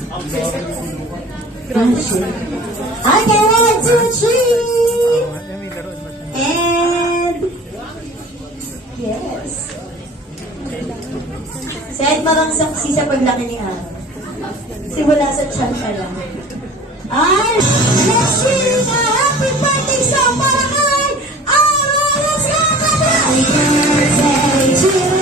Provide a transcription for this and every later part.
Okay, 1, 2, 3. And yes. Saan parang saksi sa paglaki ni Ara? Simula sa chan pa lang. Ay! Let's sing a happy birthday song para kay Ara! Let's go! Happy birthday to you!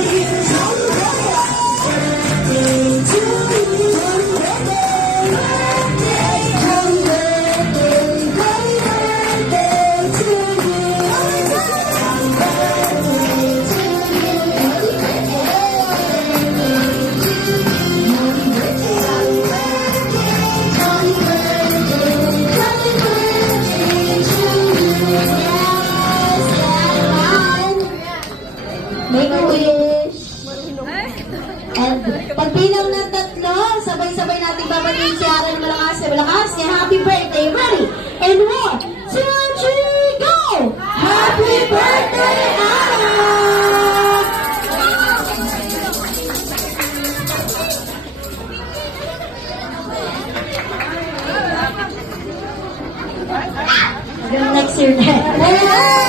Make a wish. And pagbilang ng 3, sabay-sabay natin babatiin si Ara ng malakas na malakas niya. Happy birthday! Ready? And 1, 2, 3, go! Happy birthday, Ara! Hanggang next year na.